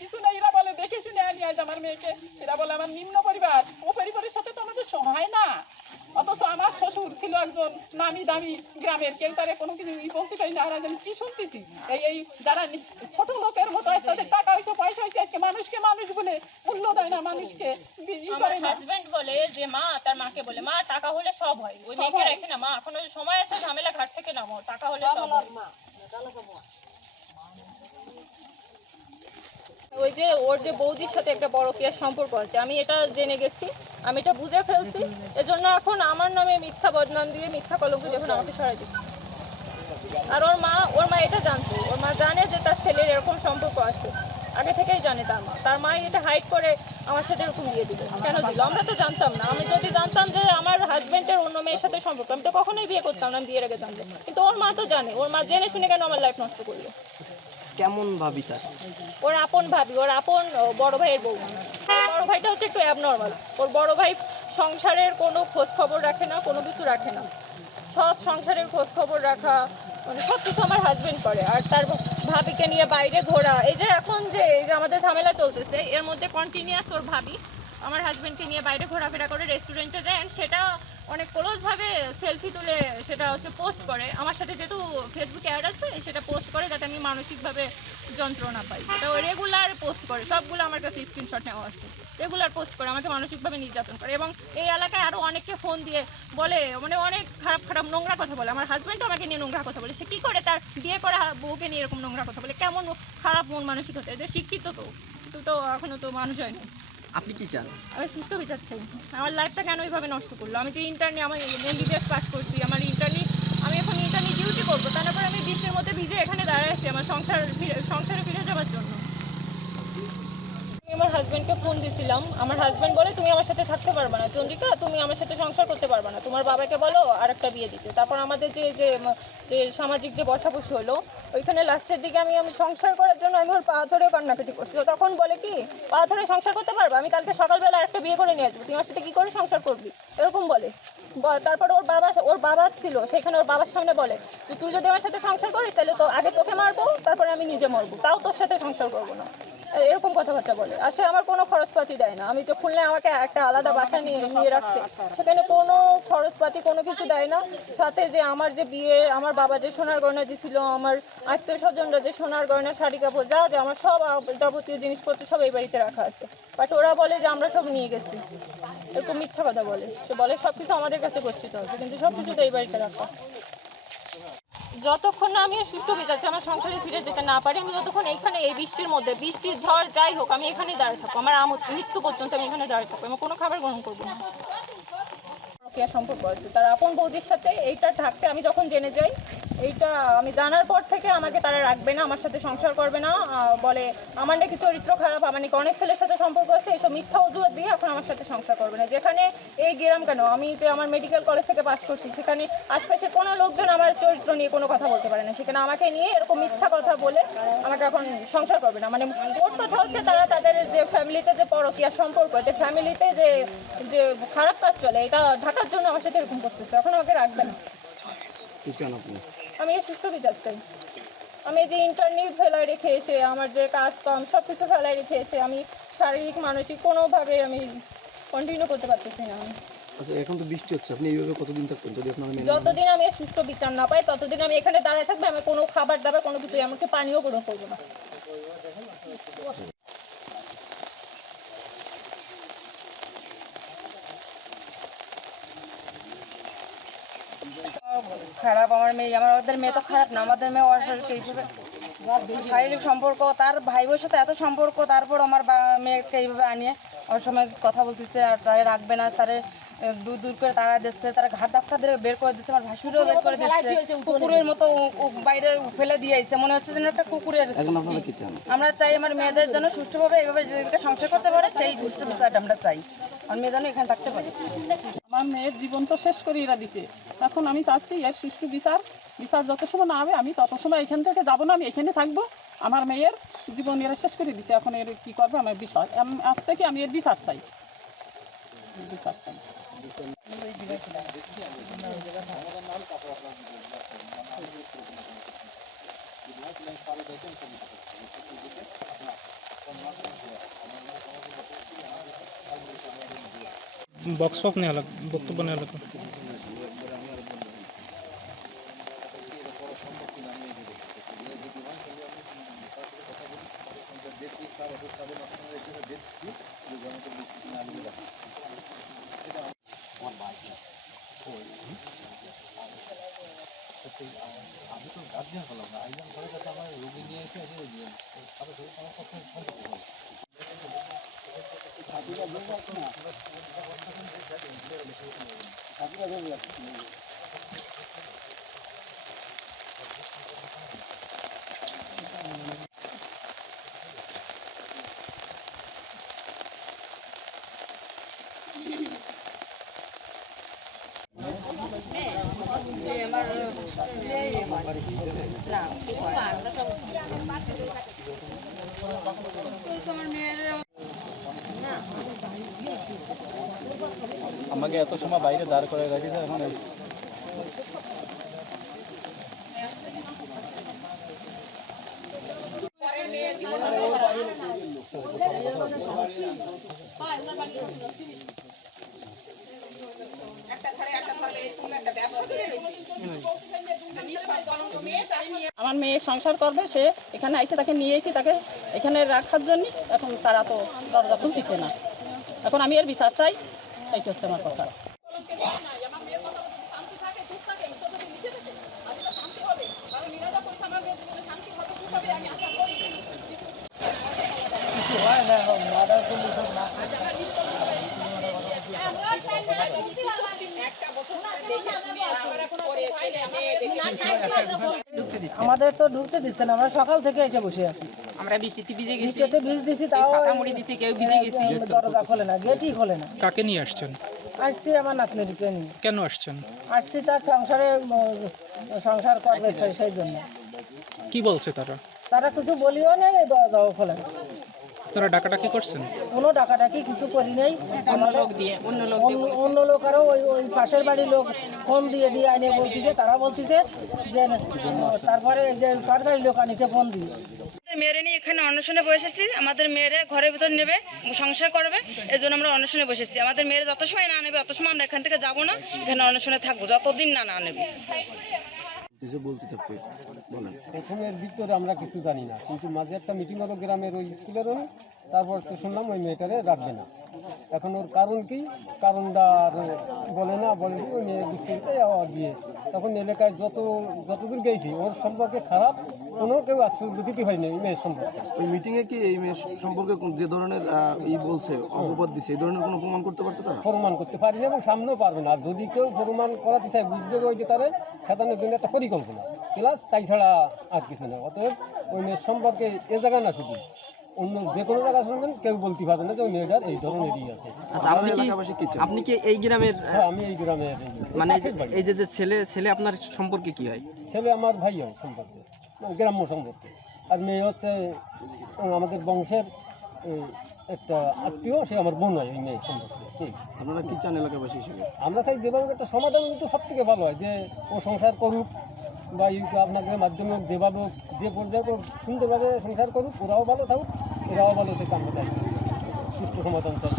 কিছু না, এরা বলে দেখে শুনে আনি আজ আমার মেয়েকে, এরা বলে আমার নিম্ন পরিবার, ও পরিবারের সাথে তো আমাদের সহায় না। অথচ আমার শ্বশুর ছিল একজন নামি দামি গ্রামের, কেউ তারে কোনো কিছু বলতে পারি না। আর আমি কি শুনতেছি, এই যারা ছোট লোকের মতো আছে, তাদের টাকা হয়েছে, পয়সা হয়েছে, আজকে মানুষকে মানুষ বলে মূল্য দেয় না, মানুষকে আমার হাজবেন্ড বলে যে মা, তার মাকে বলে মা টাকা হলে সব হয়, ওই মেয়েকে রাখে না, মা এখনো সময় আছে, ঝামেলা ঘাট থেকে নামো, টাকা হলে সব হয়। ওই যে ওর যে বৌদির সাথে একটা বড় কেয়ার সম্পর্ক আছে, আমি এটা জেনে গেছি, আমি এটা বুঝে ফেলছি। এজন্য এখন আমার নামে মিথ্যা বদনাম দিয়ে, মিথ্যা কলঙ্ক যখন আমাকে সরাই দিচ্ছে। আর ওর মা এটা জানতো, ওর মা জানে যে তার ছেলের এরকম সম্পর্ক আছে, আগে থেকেই জানে। তার মা এটা হাইড করে আমার সাথে এরকম দিয়ে দিল। কেন দিল আমরা তো জানতাম না। আমি যদি জানতাম যে আমার হাজবেন্ডের অন্য মেয়ের সাথে সম্পর্ক, আমি তো কখনোই বিয়ে করতাম না, আমি বিয়ের আগে জানতাম। কিন্তু ওর মা তো জানে, ওর মা জেনে শুনে কেন আমার লাইফ নষ্ট করলো? কেমন ভাবি তার? ওর আপন ভাবি, ওর আপন বড় ভাইয়ের বউ। বড় ভাইটা হচ্ছে একটু অ্যাবনর্মাল। ওর বড় ভাই সংসারের কোনো খোঁজ খবর রাখে না, কোনো কিছু রাখে না। সব সংসারের খোঁজ খবর রাখা, মানে সব কিছু আমার হাজবেন্ড করে। আর তার ভাবিকে নিয়ে বাইরে ঘোরা, এই যে এখন যে আমাদের ঝামেলা চলতেছে, এর মধ্যে কন্টিনিউয়াস ওর ভাবি আমার হাজবেন্ডকে নিয়ে বাইরে ঘোরাফেরা করে, রেস্টুরেন্টে যায়, সেটা অনেক ক্লোজভাবে সেলফি তুলে সেটা হচ্ছে পোস্ট করে। আমার সাথে যেহেতু ফেসবুকে অ্যাড আছে, সেটা পোস্ট করে যাতে আমি মানসিকভাবে যন্ত্রণা পাই। সেটা ও রেগুলার পোস্ট করে, সবগুলো আমার কাছে স্ক্রিনশট নেওয়া আছে। রেগুলার পোস্ট করে, আমাকে মানসিকভাবে নির্যাতন করে। এবং এই এলাকায় আরও অনেককে ফোন দিয়ে বলে, মানে অনেক খারাপ খারাপ নোংরা কথা বলে। আমার হাজব্যান্ডও আমাকে নিয়ে নোংরা কথা বলে। সে কী করে তার বিয়ে করা বউকে নিয়ে এরকম নোংরা কথা বলে? কেমন খারাপ মন মানসিকতা! এদের শিক্ষিত তো, কিন্তু তো এখনও তো মানুষ হয়নি। আপনি কি চান? আমি সুষ্ঠু বিচার চাই। আমার লাইফটা কেন এইভাবে নষ্ট করলো? আমি যে ইন্টার্নি, আমার MBBS পাস করছি, আমার ইন্টার্নি, আমি এখন ইন্টার্নি ডিউটি করবো, তারপর আমি বৃষ্টির মধ্যে ভিজে এখানে দাঁড়ায় আছি আমার সংসারে ফিরে যাওয়ার জন্য। আমি আমার হাজব্যান্ডকে ফোন দিয়েছিলাম, আমার হাজব্যান্ড বলে তুমি আমার সাথে থাকতে পারবে না চন্দ্রিকা, তুমি আমার সাথে সংসার করতে পারবে না, তোমার বাবাকে বলো আর একটা বিয়ে দিতে। তারপর আমাদের যে যে যে সামাজিক যে বসাবসি হলো, ওইখানে লাস্টের দিকে আমি সংসার করার জন্য আমি ওর পা ধরেও কান্নাকাটি করছি। তখন বলে কি, পা ধরে সংসার করতে পারবে? আমি কালকে সকালবেলা একটা বিয়ে করে নিয়ে আসবো, তুই আমার সাথে কী করে সংসার করবি? এরকম বলে। তারপর ওর বাবা ছিল সেখানে, ওর বাবার সামনে বলে যে তুই যদি আমার সাথে সংসার করিস তাহলে তো আগে তোকে মারবো, তারপরে আমি নিজে মরবো, তাও তোর সাথে সংসার করবো না। এরকম কথাবার্তা বলে। আর সে আমার কোনো খরচপাতি দেয় না। আমি যে খুলনায় আমাকে একটা আলাদা বাসা নিয়ে রাখছে, সেখানে কোনো খরচপাতি কোনো কিছু দেয় না। সাথে যে আমার যে বিয়ে, আমার বাবা যে সোনার গয়না দিয়েছিল, আমার আত্মীয় স্বজনরা যে সোনার গয়না, শাড়ি কাপড়, যা যে আমার সব যাবতীয় জিনিসপত্র সব এই বাড়িতে রাখা আছে। বাট ওরা বলে যে আমরা সব নিয়ে গেছি, এরকম মিথ্যা কথা বলে। সে বলে সব কিছু আমাদের কাছে গচ্ছিত আছে, কিন্তু সব কিছু তো এই বাড়িতে রাখা। যতক্ষণ না আমি সুষ্ঠু বিচার চাই, আমার সংসারে ফিরে যেতে না পারি, আমি যতক্ষণ এইখানে এই বৃষ্টির মধ্যে, বৃষ্টির ঝড় যাই হোক, আমি এখানেই দাঁড়িয়ে থাকবো। আমার মৃত্যু পর্যন্ত আমি এখানে দাঁড়িয়ে থাকবো। আমি কোনো খাবার গ্রহণ করবো না। সম্পর্ক আছে তার আপন বৌদির সাথে, এইটা ঢাকতে আমি যখন জেনে যাই, এইটা আমি জানার পর থেকে আমাকে তারা রাখবে না, আমার সাথে সংসার করবে না, বলে আমার নাকি চরিত্র খারাপ, আমার নাকি অনেক ছেলের সাথে সম্পর্ক আছে, এইসব মিথ্যা অজুহাত দিয়ে এখন আমার সাথে সংসার করবে না। যেখানে এই গ্রাম কেন, আমি যে আমার মেডিকেল কলেজ থেকে পাস করছি, সেখানে আশপাশে কোনো লোকজন আমার চরিত্র নিয়ে কোনো কথা বলতে পারে না। সেখানে আমাকে নিয়ে এরকম মিথ্যা কথা বলে আমাকে এখন সংসার করবে না। মানে মোট কথা হচ্ছে, তারা তাদের যে ফ্যামিলিতে যে পরকীয়া সম্পর্ক, যে ফ্যামিলিতে যে যে খারাপ কাজ চলে, এটা ঢাকার জন্য আমার সাথে এরকম করতেছে। এখন আমাকে রাখবে না। আমি এর সুষ্ঠু বিচার চাই। আমি যে ইন্টারনেট ফেলায় রেখে এসে, আমার যে কাজ কম সব কিছু ফেলায় রেখে এসে, আমি শারীরিক মানসিক কোনোভাবে আমি কন্টিনিউ করতে পারতেছি না। আচ্ছা, এখন তো বৃষ্টি হচ্ছে, আপনি এইভাবে কতদিন থাকবেন? যদি আপনারা যতদিন আমি এর সুষ্ঠু বিচার না পাই, ততদিন আমি এখানে দাঁড়ায় থাকবো। আমি কোনো খাবার দাবার কোনো কিছু, আমাকে পানিও গ্রহণ করবো না। খারাপ আমার মেয়ে, আমাদের মেয়ে তো খারাপ না, আমাদের মেয়ে অশারীরিক এইভাবে শারীরিক সম্পর্ক, তার ভাই বোনের সাথে এত সম্পর্ক, তারপর আমার মেয়েকে এইভাবে আনিয়ে ওর সময় কথা বলতেছে, আর তারে রাখবে না, তারে দূর দূর করে তারা দিচ্ছে, তারা ঘাট ধাক্কা ধরে বের করে দিচ্ছে, আমার ভাসুরও বের করে দিচ্ছে, কুকুরের মতো বাইরে ফেলে দিয়েছে, মনে হচ্ছে যেন একটা কুকুরের। আমরা চাই আমার মেয়েদের যেন সুষ্ঠুভাবে এইভাবে সংসার করতে পারে, সেই সুষ্ঠু বিচারটা আমরা চাই। আমার মেয়ে যেন এখানে থাকতে পারে। আমার মেয়ের জীবন তো শেষ করে এরা দিছে, এখন আমি চাচ্ছি এর সুষ্ঠু বিচার যত সময় না হবে আমি তত সময় এখান থেকে যাবো না, আমি এখানে থাকবো। আমার মেয়ের জীবন এরা শেষ করে দিছে, এখন এর কি করবে আমার বিষয় আসছে কি, আমি এর বিচার চাই, বিচার চাই। বক্স ফক নেওয়া লাগবে, বক্তব্য নেওয়া লাগবে। আমাকে এত সময় বাইরে দাঁড় করে রাখিছে, এখন আমার মেয়ে সংসার করবে, সে এখানে আইছে, তাকে নিয়ে এসেছি তাকে এখানে রাখার জন্য। এখন তারা তো দরজা খুলতেছে না। এখন আমি এর বিচার চাই, এইটা হচ্ছে আমার কথা। আমাদের তো ঢুকতে দিচ্ছে না, আমরা সকাল থেকে এসে বসে আছি। আমরা বৃষ্টিতে ভিজে গেছি, বৃষ্টিতে ভিজ দিছি, তাও মুড়ি দিছি, কেউ ভিজে গেছি। দরজা খোলে না, গেটই খোলে না। কাকে নিয়ে আসছেন? আসছি আমার নাতনিকে নিয়ে। কেন আসছেন? আসছি তার সংসার করবে সেই জন্য। কি বলছে তারা? তারা কিছু বলিও নেই, এই দরজাও খোলে না। তারা ডাকাডাকি করছেন? কোনো ডাকাডাকি কিছু করি নেই। অন্য লোক আরো ওই পাশের বাড়ির লোক ফোন দিয়ে আইনে বলতেছে, তারা বলতেছে যে তারপরে যে সরকারি লোক আনিছে ফোন দিয়ে। মেয়েরে নিয়ে এখানে অন্বেষণে বসেছি, আমাদের মেয়েরে ঘরের ভিতর নেবে, সংসার করবে, এই জন্য আমরা অন্বেষণে বসেছি। আমাদের মেয়েরে যত সময় না নেবে, অত সময় আমরা এখান থেকে যাবো না, এখানে অন্বেষণে থাকবো যতদিন না নেবে। প্রথমের ভিতরে আমরা কিছু জানি না, কিন্তু মাঝে একটা মিটিং হলো গ্রামের ওই স্কুলেরও, তারপর তো শুনলাম ওই মেয়েটারে রাখবে না। এখন ওর কারণ কি, কারণটা আর বলে না, বলে ওই মেয়ে দুশ্চিন্তায় আওয়াজ দিয়ে। তখন এলাকায় যতদূর গেছি ওর সম্পর্কে খারাপ কোনো কেউ আজ পর্যন্ত দিতে হয়নি এই মেয়ের সম্পর্কে। ওই মিটিংয়ে কি এই মেয়ের সম্পর্কে যে ধরনের বলছে, অপবাদ দিচ্ছে, এই ধরনের কোনো প্রমাণ করতে পারছে তারা? প্রমাণ করতে পারি না এবং সামনেও পারবে না। আর যদি কেউ প্রমাণ করাতে চায়, বুঝতে হবে ওই যে তারা খেতানোর জন্য একটা পরিকল্পনা প্লাস, তাই ছাড়া আর কিছু না। অতএব ওই মেয়ের সম্পর্কে এ জায়গা না, শুধু অন্য যে কোনো জায়গা শুনবেন কেউ বলতে পারবে না যে ওই মেয়েটার এই ধরনেরই আছে। আপনি কি এই গ্রামের? হ্যাঁ, আমি এই গ্রামের। মানে এই যে ছেলে আপনার সম্পর্কে কি হয়? ছেলে আমার ভাই হয় সম্পর্কে, গ্রাম্য সম্পর্কে। আর মেয়ে হচ্ছে আমাদের বংশের একটা আত্মীয়, সে আমার বোন হয় ওই মেয়ে সম্পর্কে। আপনারা কি চান এলাকাবাসী হিসেবে? আমরা চাই যেভাবে একটা সমাধান কিন্তু সব থেকে ভালো হয়, যে ও সংসার করুক বা আপনাদের মাধ্যমে যেভাবে যে পর্যায়ে সুন্দরভাবে সংসার করুক, ওরাও ভালো থাকুক, এরাও ভালো থেকে আমরা চাই সুষ্ঠু সমাধান চাই।